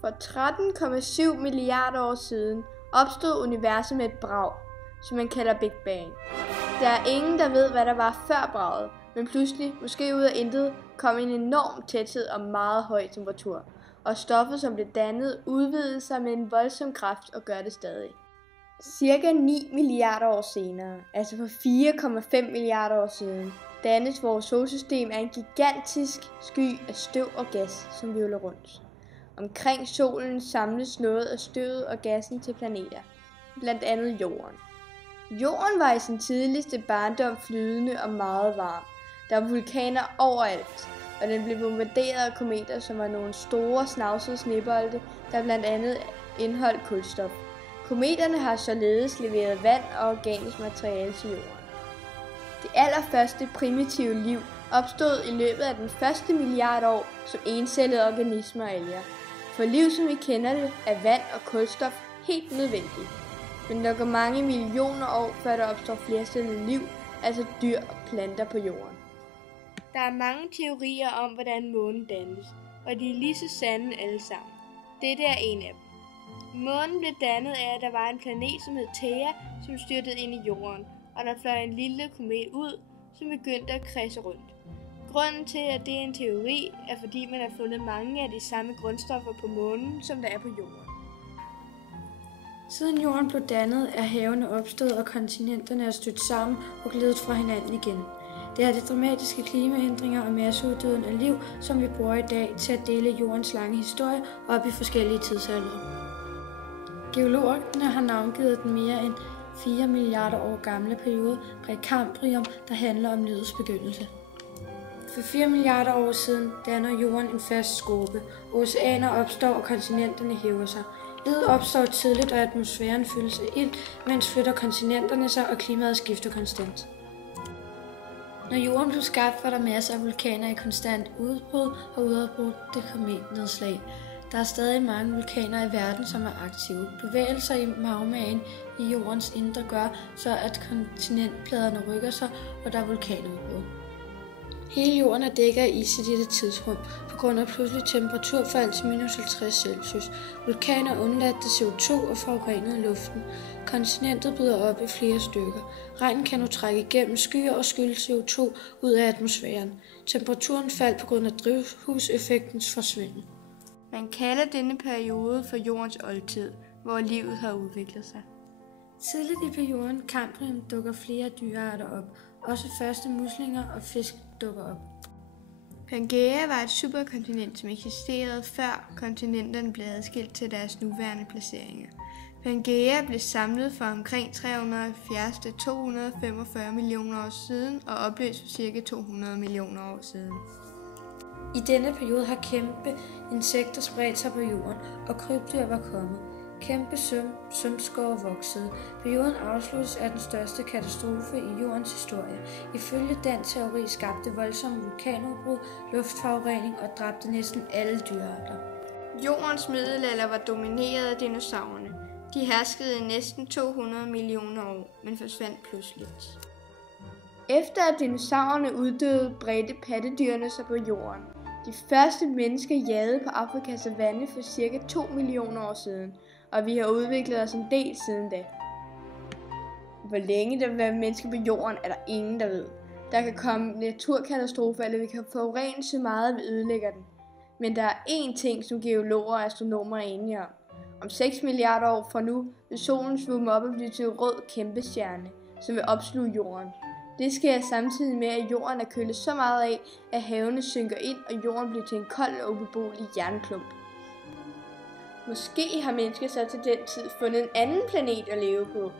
For 13,7 milliarder år siden opstod universet med et brag, som man kalder Big Bang. Der er ingen, der ved, hvad der var før braget, men pludselig, måske ud af intet, kom en enorm tæthed og meget høj temperatur, og stoffet, som blev dannet, udvidede sig med en voldsom kraft og gør det stadig. Cirka 9 milliarder år senere, altså for 4,5 milliarder år siden, dannes vores solsystem af en gigantisk sky af støv og gas, som hvirvler rundt. Omkring solen samles noget af støvet og gassen til planeter, blandt andet Jorden. Jorden var i sin tidligste barndom flydende og meget varm. Der var vulkaner overalt, og den blev bombarderet af kometer, som var nogle store snavsede snebolde, der blandt andet indeholdt kulstof. Kometerne har således leveret vand og organisk materiale til Jorden. Det allerførste primitive liv opstod i løbet af den første milliard år som encellede organismer og alger. For liv, som vi kender det, er vand og kulstof helt nødvendigt. Men der går mange millioner år, før der opstår flercellet liv, altså dyr og planter på jorden. Der er mange teorier om, hvordan månen dannes, og de er lige så sande alle sammen. Dette er en af dem. Månen blev dannet af, at der var en planet, som hed Theia, som styrtede ind i jorden, og der fløj en lille komet ud, som begyndte at kredse rundt. Grunden til, at det er en teori, er fordi man har fundet mange af de samme grundstoffer på månen, som der er på jorden. Siden jorden blev dannet, er havene opstået, og kontinenterne er stødt sammen og glidet fra hinanden igen. Det er de dramatiske klimaændringer og masseuddøden af liv, som vi bruger i dag til at dele jordens lange historie op i forskellige tidsaldre. Geologerne har navngivet den mere end 4 milliarder år gamle periode Prækambrium, der handler om livets begyndelse. For 4 milliarder år siden danner jorden en fast skorpe. Oceaner opstår, og kontinenterne hæver sig. Livet opstår tidligt, og atmosfæren fyldes af ilt, mens flytter kontinenterne sig, og klimaet skifter konstant. Når jorden blev skabt, var der masser af vulkaner i konstant udbrud og udbrudte kometnedslag. Der er stadig mange vulkaner i verden, som er aktive. Bevægelser i magmaen i jordens indre gør så, at kontinentpladerne rykker sig, og der er vulkanudbrud. Hele jorden er dækket af is i dette tidsrum, på grund af pludselig temperaturfald til minus 50 Celsius. Vulkaner undlader CO2 og forurenede luften. Kontinentet bryder op i flere stykker. Regnen kan nu trække igennem skyer og skylde CO2 ud af atmosfæren. Temperaturen faldt på grund af drivhuseffektens forsvinden. Man kalder denne periode for jordens oldtid, hvor livet har udviklet sig. Tidligt i perioden Kambrium dukker flere dyrearter op. Også første muslinger og fisk dukker op. Pangea var et superkontinent, som eksisterede før kontinenterne blev adskilt til deres nuværende placeringer. Pangea blev samlet for omkring 370 til 245 millioner år siden og opløst for ca. 200 millioner år siden. I denne periode har kæmpe insekter spredt sig på jorden, og krybdyr var kommet. Kæmpe sumpskove voksede. Perioden afsluttes af den største katastrofe i jordens historie. Ifølge den teori skabte voldsomme vulkanudbrud, luftforurening og dræbte næsten alle dyrearter. Jordens middelalder var domineret af dinosaurerne. De herskede i næsten 200 millioner år, men forsvandt pludseligt. Efter at dinosaurerne uddøde, bredte pattedyrene sig på jorden. De første mennesker jagede på Afrikas savanne for ca. 2 millioner år siden, og vi har udviklet os en del siden da. Hvor længe der vil være mennesker på jorden, er der ingen, der ved. Der kan komme naturkatastrofer, eller vi kan forurene så meget, at vi ødelægger den. Men der er én ting, som geologer og astronomer er enige om. Om 6 milliarder år fra nu vil solen svømme op og blive til en rød kæmpestjerne, som vil opsluge jorden. Det sker samtidig med, at jorden er kølet så meget af, at havene synker ind, og jorden bliver til en kold og ubeboelig jernklump. Måske har mennesker så til den tid fundet en anden planet at leve på,